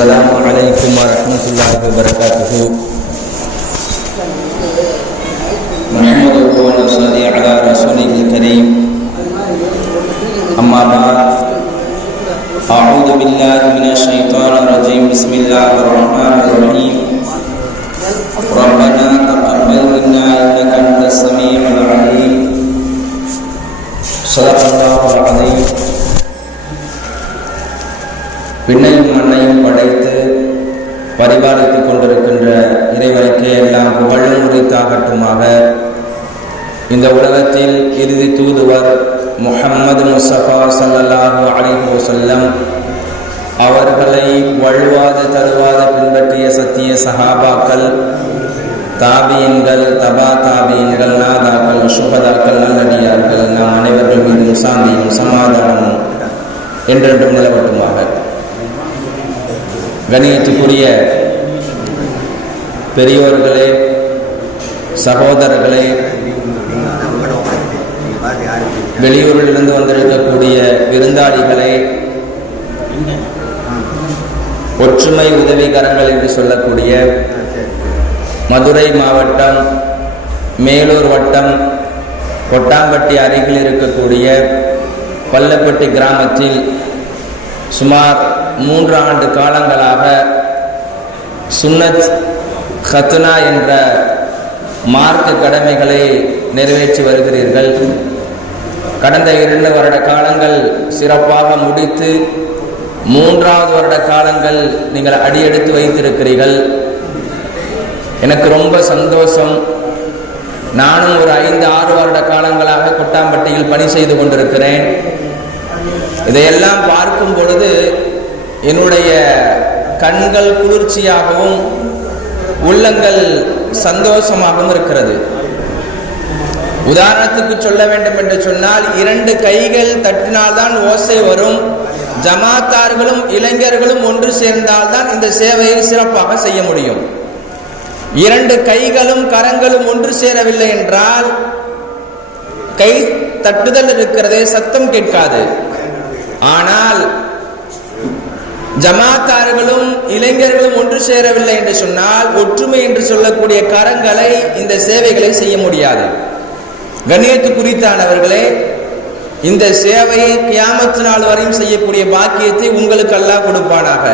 السلام عليكم ورحمة الله وبركاته. نحمده ونصلي على رسوله الكريم. أما بعد، أعوذ بالله من الشيطان الرجيم. بسم الله الرحمن الرحيم. ربنا تقبل منا إنك أنت السميع العليم. صدق الله العظيم. விண்ணையும் மண்ணையும் படைத்து பரிபாலித்துக் கொண்டிருக்கின்ற இறைவனுக்கு எல்லாம் புகழும் உரித்தாகட்டுமாக. இந்த உலகத்தில் இறுதி தூதுவர் முஹம்மது முஸ்தபா ஸல்லல்லாஹு அலைஹி வஸல்லம் அவர்களை வழுவாத தருவாத பின்பற்றிய சத்திய சஹாபாக்கள், தாபியன்கள், தபா தாபியன்கள், நாதாக்கள், சுஹதாக்கள், நல்லடியார்கள் நாம் அனைவர்கள் மீதும் சாந்தியும் சமாதானமும் என்றென்றும் நிலவட்டுமாக. கணியத்துக்குரிய பெரியோர்களே, சகோதரர்களே, வெளியூரிலிருந்து வந்திருக்கக்கூடிய விருந்தாளிகளே, ஒற்றுமை உதவிகரங்கள் என்று சொல்லக்கூடிய மதுரை மாவட்டம் மேலூர் வட்டம் கொட்டாம்பட்டி அருகில் இருக்கக்கூடிய பள்ளப்பட்டி கிராமத்தில் சுமார் 3 ஆண்டு காலங்களாக சுன்னத் ஹத்னா என்ற மார்க்க கடமைகளை நிறைவேற்றி வருகிறீர்கள். கடந்த 2 வருட காலங்கள் சிறப்பாக முடித்து 3வது வருட காலங்கள் நீங்கள் அடியெடுத்து வைத்திருக்கிறீர்கள். எனக்கு ரொம்ப சந்தோஷம். நானும் ஒரு 5-6 வருட காலங்களாக கொட்டாம்பட்டியில் பணி செய்து கொண்டிருக்கிறேன். இதையெல்லாம் பார்க்கும் பொழுது என்னுடைய கண்கள் குளிர்ச்சியாகவும் உள்ளங்கள் சந்தோஷமாகவும் இருக்கிறது. உதாரணத்துக்கு சொல்ல வேண்டும் என்று சொன்னால், 2 கைகள் தட்டினால்தான் ஓசை வரும். ஜமாத்தார்களும் இளைஞர்களும் ஒன்று சேர்ந்தால்தான் இந்த சேவையை சிறப்பாக செய்ய முடியும். 2 கைகளும் கரங்களும் ஒன்று சேரவில்லை என்றால் கை தட்டுதல் இருக்கிறதே, சத்தம் கேட்காது. ஆனால் ஜமாத்தார்களும் இளைஞர்களும் ஒன்று சேரவில்லை என்று சொன்னால், ஒற்றுமை என்று சொல்லக்கூடிய கரங்களை இந்த சேவைகளை செய்ய முடியாது. கண்ணியத்து குறித்தானவர்களே, இந்த சேவையை கியாமத்து நாள் வரையும் செய்யக்கூடிய பாக்கியத்தை உங்களுக்கு அல்லாஹ் கொடுப்பானாக.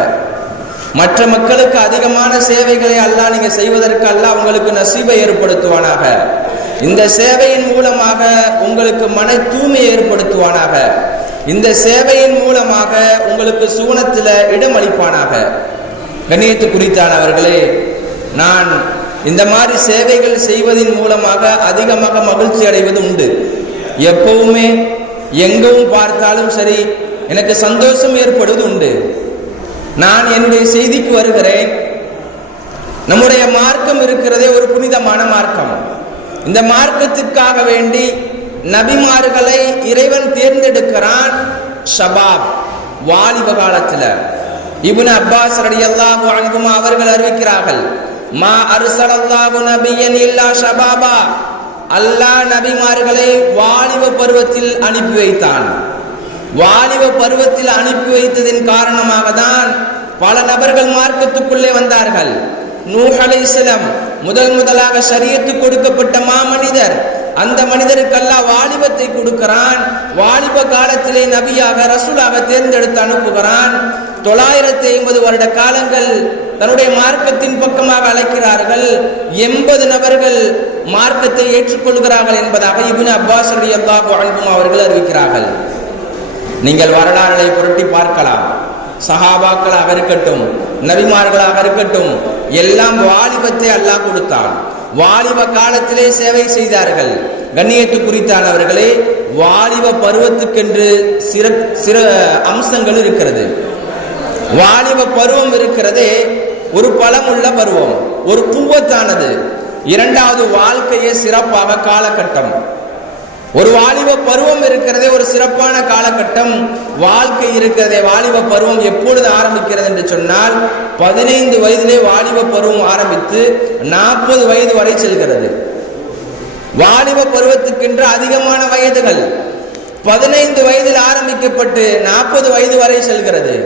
மற்ற மக்களுக்கு அதிகமான சேவைகளை அல்லாஹ் நீங்க செய்வதற்கு அல்லாஹ் உங்களுக்கு நசீபை ஏற்படுத்துவானாக. இந்த சேவையின் மூலமாக உங்களுக்கு மன தூய்மை ஏற்படுத்துவானாக. இந்த சேவையின் மூலமாக உங்களுக்கு சுவனத்தில் இடம் அளிப்பானாக. கண்ணியத்து குறித்தானவர்களே, நான் இந்த மாதிரி சேவைகள் செய்வதன் மூலமாக அதிகமாக மகிழ்ச்சி அடைவது உண்டு. எப்பவுமே எங்கும் பார்த்தாலும் சரி, எனக்கு சந்தோஷம் ஏற்படுவது உண்டு. நான் என்னுடைய செய்திக்கு வருகிறேன். நம்முடைய மார்க்கம் இருக்கிறதே ஒரு புனிதமான மார்க்கம். இந்த மார்க்கத்திற்காக வேண்டி நபிமார்களை இறைவன் தேர்ந்தெடுக்கிறான். ஷபாப், வாலிப காலத்தில். இப்னு அப்பாஸ் ரலியல்லாஹு அன்ஹுமா அவர்கள் அறிவிக்கிறார்கள், மா அர்ஸலல்லாஹு நபியன் இல்லா ஷபாபா. அல்லாஹ் நபிமார்களை வாலிப பருவத்தில் அனுப்பி வைத்தான். வாலிப பருவத்தில் அனுப்பி வைத்ததின் காரணமாக தான் பல நபர்கள் மார்க்கத்துக்குள்ளே வந்தார்கள். நூஹ் அலைஹிஸ்ஸலாம் முதலாக ஷரியத்து கொடுக்கப்பட்ட மாமனிதர். அந்த மனிதருக்கு அல்லாஹ் வாலிபத்தை கொடுக்கிறான். வாலிப காலத்திலே நபியாக ரசூலாக தேர்ந்தெடுத்து அனுப்புகிறான். 950 வருட காலங்கள் தன்னுடைய மார்க்கத்தின் பக்கமாக அழைக்கிறார்கள். 80 நபர்கள் மார்க்கத்தை ஏற்றுக்கொள்கிறார்கள் என்பதாக இப்னு அப்பாஸ் ரலியல்லாஹு அன்ஹுமா அவர்கள் அறிவிக்கிறார்கள். நீங்கள் வரலாறுகளை புரட்டி பார்க்கலாம். சஹாபாக்களாக இருக்கட்டும், நபிமார்களாக இருக்கட்டும், எல்லாம் வாலிபத்தை அல்லாஹ் கொடுத்தான். வாலிப காலத்திலே சேவை செய்தார்கள். கண்ணியத்து குறித்தானவர்களே, வாலிப பருவத்துக்கென்று சில அம்சங்கள் இருக்கிறது. வாலிப பருவம் இருக்கிறதே ஒரு பலமுள்ள பருவம், ஒரு குவத்தானது. 2வது வாழ்க்கையே சிறப்பாக காலகட்டம். ஒரு வாலிப பருவம் இருக்கிறதே ஒரு சிறப்பான காலகட்டம். வாழ்க்கை இருக்கிறதே, வாலிப பருவம் எப்பொழுது ஆரம்பிக்கிறது என்று சொன்னால், 15 வயதிலே வாலிப பருவம் ஆரம்பித்து 40 வயது வரை செல்கிறது. வாலிப பருவத்துக்கென்று அதிகமான வயதுகள் 15 வயதில் ஆரம்பிக்கப்பட்டு 40 வயது வரை செல்கிறது.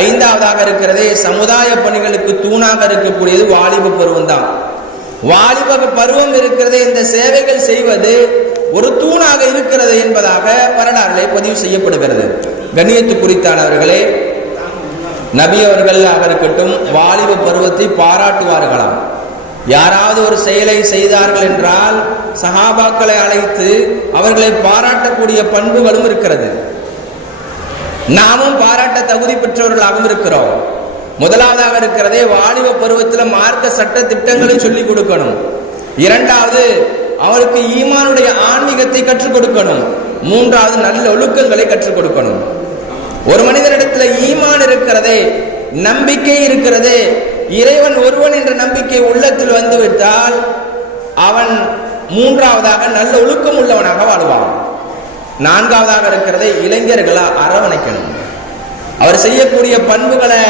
ஐந்தாவதாக இருக்கிறதே சமுதாய பணிகளுக்கு தூணாக இருக்கக்கூடியது வாலிப பருவம் தான். வாலிப பருவம் இருக்கிறது, இந்த சேவைகள் செய்வது ஒரு தூணாக இருக்கிறது என்பதாக வரலாறுகளை பதிவு செய்யப்படுகிறது. கண்ணியத்து குறித்தானவர்களே, நபி அவர்கள் இருக்கட்டும் வாலிப பருவத்தை பாராட்டுவார்களாம். யாராவது ஒரு செயலை செய்தார்கள் என்றால் சஹாபாக்களை அழைத்து அவர்களை பாராட்டக்கூடிய பண்புகளும் இருக்கிறது. நாமும் பாராட்ட தகுதி பெற்றவர்களாகவும் இருக்கிறோம். முதலாவதாக இருக்கிறதே வாலிப பருவத்தில் மார்க்க சட்ட திட்டங்களை சொல்லிக் கொடுக்கணும். இரண்டாவது அவருக்கு ஈமானுடைய ஆன்மீகத்தை கற்றுக் கொடுக்கணும். மூன்றாவது நல்ல ஒழுக்கங்களை கற்றுக் கொடுக்கணும். ஒரு மனிதனிடத்தில் ஈமான் இருக்கிறதே, நம்பிக்கை இருக்கிறதே, இறைவன் ஒருவன் என்ற நம்பிக்கை உள்ளத்தில் வந்துவிட்டால் அவன் மூன்றாவதாக நல்ல ஒழுக்கம் உள்ளவனாக வாழ்வான். நான்காவதாக இருக்கிறதை இளைஞர்களா அரவணைக்கணும். அவர் செய்யக்கூடிய பண்புகளை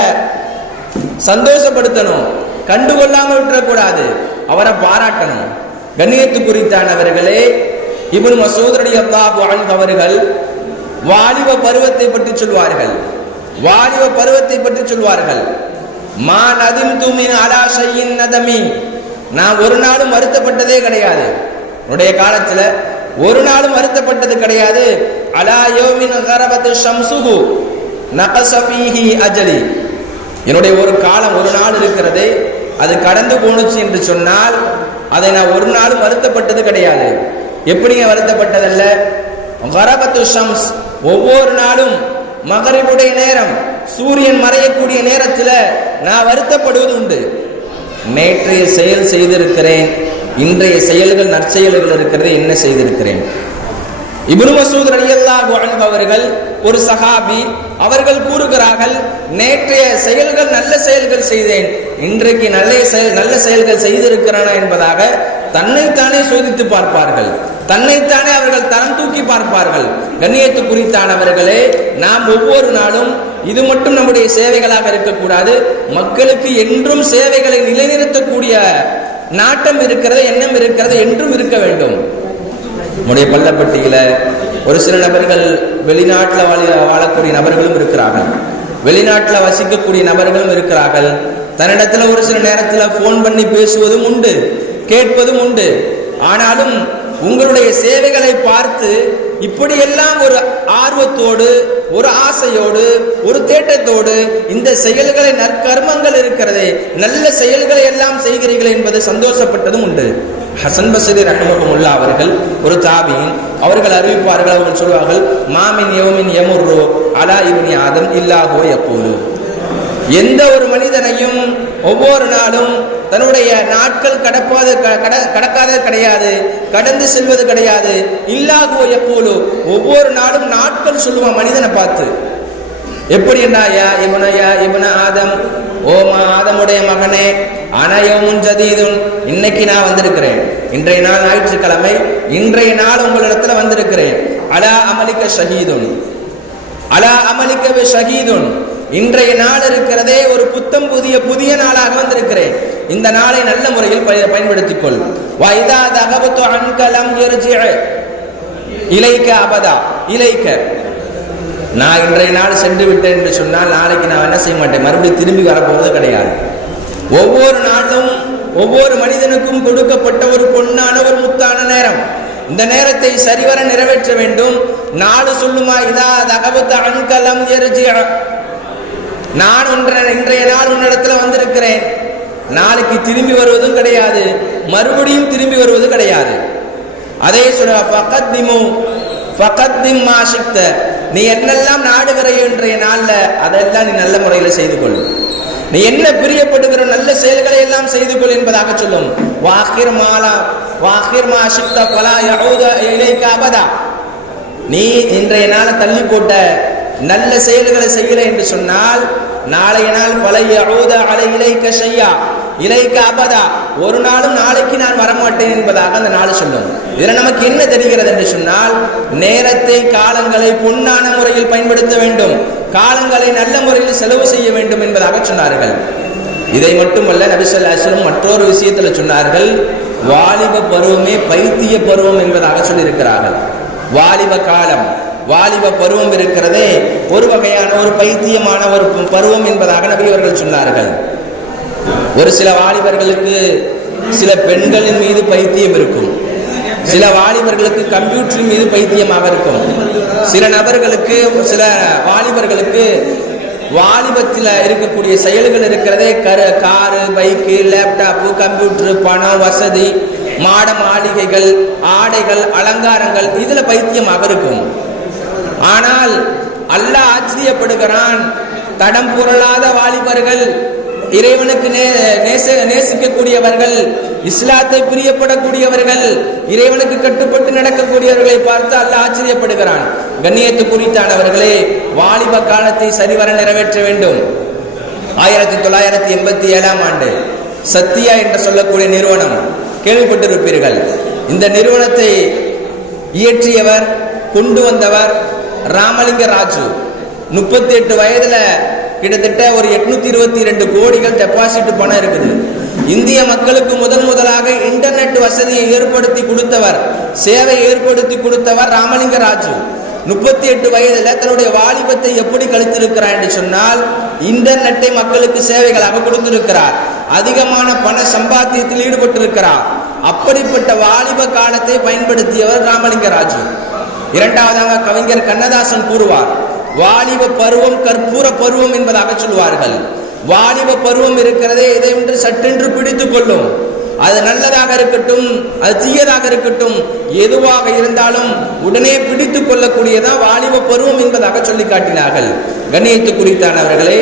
சந்தோஷப்படுத்தணும், கண்டுகொள்ளாமல் விட்டுறக்கூடாது, அவரை பாராட்டணும். கண்ணியத்து குறித்தானவர்களே, இப்னு மஸ்ஊத் ரலியல்லாஹு அன்ஹு அவர்கள் வாலிப பருவத்தை பற்றி சொல்வார்கள். வாலிப பருவத்தை பற்றி சொல்வார்கள். மா நதிம்து மின் அலா ஷைஇன் நதமி, நான் ஒரு நாளும் வருத்தப்பட்டதே கிடையாது. என்னுடைய காலத்துல ஒரு நாளும் வருத்தப்பட்டது கிடையாது. அலா யௌமின் கரபத் ஷம்சுஹு நகஸ ஃபீஹி அஜலி, என்னுடைய ஒரு காலம் ஒரு நாள் இருக்கிறது, அது கடந்து போனுச்சு என்று சொன்னால் அதை நான் ஒரு நாளும் வருத்தப்பட்டது கிடையாது. எப்படிங்க வருத்தப்பட்டதல்ல? கரபத்து ஷம்ஸ், ஒவ்வொரு நாளும் மகரிபுடைய நேரம் சூரியன் மறையக்கூடிய நேரத்தில் நான் வருத்தப்படுவது உண்டு. நேற்றைய செயல் செய்திருக்கிறேன், இன்றைய செயல்கள் நற்செயல்கள் இருக்கிறது, என்ன செய்திருக்கிறேன். இப்னு மஸ்ஊத் ரலியல்லாஹு அன்ஹு அவர்கள் ஒரு சஹாபி, அவர்கள் கூறுகிறார்கள், நேற்றைய செயல்கள் நல்ல செயல்கள் செய்தேன், இன்றைக்கு நல்ல செயல்கள் செய்திருக்கிறானா என்பதாக தன்னைத்தானே சோதித்து பார்ப்பார்கள். தன்னைத்தானே அவர்கள் தரம் தூக்கி பார்ப்பார்கள். கண்ணியத்து குறித்தானவர்களே, நாம் ஒவ்வொரு நாளும் இது மட்டும் நம்முடைய சேவைகளாக இருக்கக்கூடாது, மக்களுக்கு என்றும் சேவைகளை நிலைநிறுத்தக்கூடிய நாட்டம் இருக்கிறது, எண்ணம் இருக்கிறது, என்றும் இருக்க வேண்டும். நம்முடைய பள்ளப்பட்டியில ஒரு சில நபர்கள் வெளிநாட்டில் வாழக்கூடிய நபர்களும் இருக்கிறார்கள், வெளிநாட்டில் வசிக்கக்கூடிய நபர்களும் இருக்கிறார்கள். தன்னிடத்தில் ஒரு சில நேரத்தில் போன் பண்ணி பேசுவதும் உண்டு, கேட்பதும் உண்டு. ஆனாலும் உங்களுடைய சேவைகளை பார்த்து இப்படியெல்லாம் ஒரு ஆர்வத்தோடு, ஒரு ஆசையோடு, ஒரு தேட்டத்தோடு இந்த செயல்களை நற்கர்மங்கள் இருக்கிறதே, நல்ல செயல்களை எல்லாம் செய்கிறீர்கள் என்பது சந்தோஷப்பட்டதும் உண்டு. ஹசன் பஸ்ரி ரஹ்மத்துல்லாஹி அவர்கள் ஒரு தாபியின், அவர்கள் அறிவிப்பார்கள், அவர்கள் சொல்வார்கள், மாமின் யௌமின் யமுர்ரு அலா இப்னி ஆதம் இல்லாஹு யகூலு, எந்த ஒரு மனிதனையும் ஒவ்வொரு நாளும் தன்னுடைய நாட்கள் கடக்காத கிடையாது, கடந்து செல்வது கிடையாது. இல்லாஹு யகூலு, ஒவ்வொரு நாளும் நாட்கள் சொல்லுவான் மனிதனை பார்த்து. எப்படி யா இப்ன ஆதம், ஓமா ஆதமுடைய மகனே, அனயமுன் ஜதீதுன், இன்னைக்கு நான் வந்திருக்கிறேன், இன்றைய நாள் ஞாயிற்றுக்கிழமை, இன்றைய நாள் உங்களிடத்துல வந்திருக்கிறேன். அலா அமலிக்க ஷஹீதுன், அலா அமலிக்க ஷஹீதுன், இன்றைய நாள் இருக்கிறதே ஒரு புத்தம் புதிய நாளாக வந்திருக்கிறேன், இந்த நாளை நல்ல முறையில் பயன்படுத்திக் கொள். வைதா தகபத்து அன்கலம் யர்ஜி இலைக்க அபதா இலைக்க, நான் இன்றைய நாள் சென்று விட்டேன் என்று சொன்னால் நாளைக்கு நான் என்ன செய்ய மாட்டேன், மறுபடியும் திரும்பி வரப்போவது கிடையாது. ஒவ்வொரு நாளும் ஒவ்வொரு மனிதனுக்கும் கொடுக்கப்பட்ட ஒரு பொன்னான ஒரு முத்தான நேரம். இந்த நேரத்தை சரிவர நிறைவேற்ற வேண்டும். நாடு சொல்லுமா, இதா தகபத்து அன்கலம் யர்ஜி, நான் இன்றைய நாள் உன்னிடத்துல வந்திருக்கிறேன், நாளைக்கு திரும்பி வருவதும் கிடையாது, மறுபடியும் திரும்பி வருவது கிடையாது. அதே சொல்ல ஃபகத்திம் மா ஷிக்த, நீ என்னெல்லாம் நாடுகிறையோ இன்றைய நாள்ல அதெல்லாம் நீ நல்ல முறையில் செய்து கொள். நீ என்ன பிரியப்படுகிற நல்ல செயல்களை எல்லாம் செய்து கொள் என்பதாக சொல்லும். வாஹிர் மா ஷிக்த ஃபலா யஊத இலைக அபதா, நீ இன்றைய நாளை தள்ளி போட்ட நல்ல செயல்களை செய்யல என்று சொன்னால் நாளைய நாள் ஃபலை யஊத அலைக ஷையா இலைக்க அபதா, ஒரு நாளும் நாளைக்கு நான் வரமாட்டேன் என்பதாக அந்த நாள் சொல்லும். இதில் நமக்கு என்ன தெரிகிறது என்று சொன்னால், நேரத்தை, காலங்களை பொன்னான முறையில் பயன்படுத்த வேண்டும், காலங்களை நல்ல முறையில் செலவு செய்ய வேண்டும் என்பதாக சொன்னார்கள். இதை மட்டுமல்ல, நபி ஸல்லல்லாஹு அலைஹி வஸல்லம் மற்றொரு விஷயத்தில் சொன்னார்கள், வாலிப பருவமே பைத்திய பருவம் என்பதாக சொல்லியிருக்கிறார்கள். வாலிப காலம், வாலிப பருவம் இருக்கிறதே ஒரு வகையான ஒரு பைத்தியமான ஒரு பருவம் என்பதாக நபி அவர்கள் சொன்னார்கள். ஒரு சில வாலிபர்களுக்கு சில பெண்களின் மீது பைத்தியம் இருக்கும், சில வாலிபர்களுக்கு கம்ப்யூட்டரின் மீது பைத்தியமாக இருக்கும், சில நபர்களுக்கு சில வாலிபர்களுக்கு வாலிபத்தில் இருக்கக்கூடிய செயல்கள் இருக்கிறதே காரு, பைக்கு, லேப்டாப்பு, கம்ப்யூட்டர், பணம், வசதி, மாட மாளிகைகள், ஆடைகள், அலங்காரங்கள், இதுல பைத்தியமாக இருக்கும். ஆனால் அல்லாஹ் ஆச்சரியப்படுகிறான், தடம் புரளாத வாலிபர்கள், இறைவனுக்கு நேசிக்கக்கூடியவர்கள், இஸ்லாத்தை பிரியப்படக்கூடியவர்கள், இறைவனுக்கு கட்டுப்பட்டு நடக்கக்கூடியவர்களை பார்த்து அல்லாஹ் ஆச்சரியப்படுகிறான். கண்ணியத்து குறித்தானவர்களே, வாலிப காலத்தை சரிவர நிறைவேற்ற வேண்டும். 1987 ஆண்டு சத்தியா என்று சொல்லக்கூடிய நிறுவனம் கேள்விப்பட்டிருப்பீர்கள். இந்த நிறுவனத்தை இயற்றியவர், கொண்டு வந்தவர் ராமலிங்க ராஜு. 38 வயதுல கிட்டத்தட்ட ஒரு 822 கோடிகள் டெபாசிட் பணம் இருக்குது. இந்திய மக்களுக்கு முதலாக இன்டர்நெட் வசதியை ஏற்படுத்தி கொடுத்தவர், சேவை ஏற்படுத்தி கொடுத்தவர் ராமலிங்க ராஜு. 38 வயதுல தன்னுடைய வாலிபத்தை எப்படி கழித்திருக்கிறார் என்று சொன்னால், இன்டர்நெட்டை மக்களுக்கு சேவைகளாக கொடுத்திருக்கிறார். அதிகமான பண சம்பாத்தியத்தில் ஈடுபட்டிருக்கிறார். அப்படிப்பட்ட வாலிப காலத்தை பயன்படுத்தியவர் ராமலிங்க ராஜு. இரண்டாவதாக கவிஞர் கண்ணதாசன் கூறுவார், வாலிப பருவம் கற்பூர பருவம் என்பதாக சொல்வார்கள். வாலிப பருவம் இருக்கிறதே, இதை ஒன்று சட்டென்று பிடித்துக் கொள்ளும். அது நல்லதாக இருக்கட்டும், அது தீயதாக இருக்கட்டும், எதுவாக இருந்தாலும் உடனே பிடித்துக் கொள்ளக்கூடியதான் வாலிப பருவம் என்பதாக சொல்லி காட்டினார்கள். கண்ணியத்து குறித்தானவர்களே,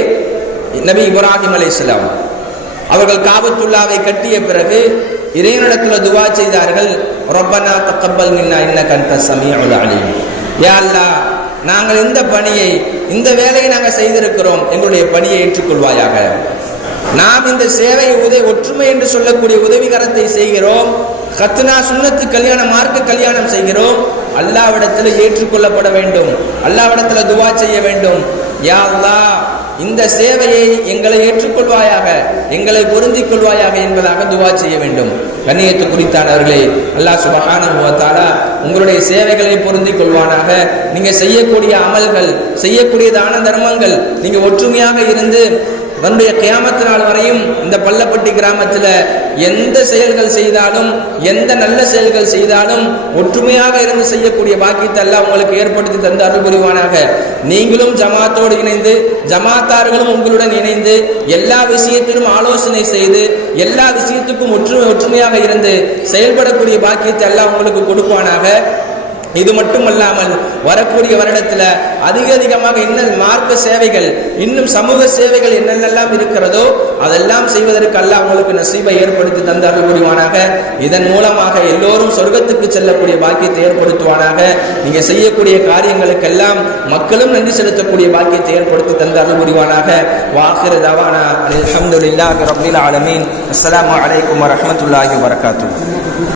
நபி இப்ராஹிம் அலைஹிஸ்ஸலாம் அவர்கள் காபத்துல்லாவை கட்டிய பிறகு இறைவனிடத்தில் துவா செய்தார்கள், ரப்பனா தக்கப்பல் மின்னா இன்னக அன்தஸ் ஸமீஉல் அலீம். யா அல்லாஹ், நாங்கள் இந்த பணியை, இந்த வேலையை நாங்கள் செய்திருக்கிறோம், எங்களுடைய பணியை ஏற்றுக்கொள்வாயாக. நாம் இந்த சேவை ஒற்றுமை என்று சொல்லக்கூடிய உதவிகரத்தை செய்கிறோம், கத்னா சுன்னத்து கல்யாணம், மார்க்க கல்யாணம் செய்கிறோம். அல்லாஹ்விடத்தில் ஏற்றுக்கொள்ளப்பட வேண்டும், அல்லாஹ்விடத்தில் துவா செய்ய வேண்டும். யா அல்லாஹ், இந்த சேவையை எங்களை ஏற்றுக்கொள்வாயாக, எங்களை பொருந்திக் கொள்வாயாக என்பதாக துவா செய்ய வேண்டும். கண்ணியத்து குறித்தானவர்களே, அல்லாஹ் சுப்ஹானஹு வ தஆலா உங்களுடைய சேவைகளை பொருந்திக் கொள்வானாக. நீங்க செய்யக்கூடிய அமல்கள், செய்யக்கூடிய தான தர்மங்கள், நீங்க ஒற்றுமையாக இருந்து நம்முடைய கியாமத் நாள் வரையும் இந்த பள்ளப்பட்டி கிராமத்தில் எந்த செயல்கள் செய்தாலும், எந்த நல்ல செயல்கள் செய்தாலும் ஒற்றுமையாக இருந்து செய்யக்கூடிய பாக்கியத்தை அல்லாஹ் உங்களுக்கு ஏற்படுத்தி தந்து அருள் புரிவானாக. நீங்களும் ஜமாத்தோடு இணைந்து, ஜமாத்தார்களும் உங்களுடன் இணைந்து எல்லா விஷயத்திலும் ஆலோசனை செய்து, எல்லா விஷயத்துக்கும் ஒற்றுமையாக இருந்து செயல்படக்கூடிய பாக்கியத்தை அல்லாஹ் உங்களுக்கு கொடுப்பானாக. இது மட்டுமல்லாமல் வரக்கூடிய வருடத்தில் அதிகமாக இன்னும் மார்க்க சேவைகள், இன்னும் சமூக சேவைகள் என்னென்னலாம் இருக்கிறதோ அதெல்லாம் செய்வதற்கு அல்லாஹ் உங்களுக்கு நசீபை ஏற்படுத்தி தந்து அருள் புரிவானாக. இதன் மூலமாக எல்லோரும் சொர்க்கத்துக்கு செல்லக்கூடிய பாக்கியத்தை ஏற்படுத்துவானாக. நீங்க செய்யக்கூடிய காரியங்களுக்கெல்லாம் மக்களும் நன்றி செலுத்தக்கூடிய பாக்கியத்தை ஏற்படுத்தி தந்து அருள் புரிவானாக. வாஹிரு தவானா அல்ஹம்துலில்லாஹி ரப்பில் ஆலமீன். அஸ்ஸலாமு அலைக்கும் வரஹ்மத்துல்லாஹி வபரகாத்துஹு.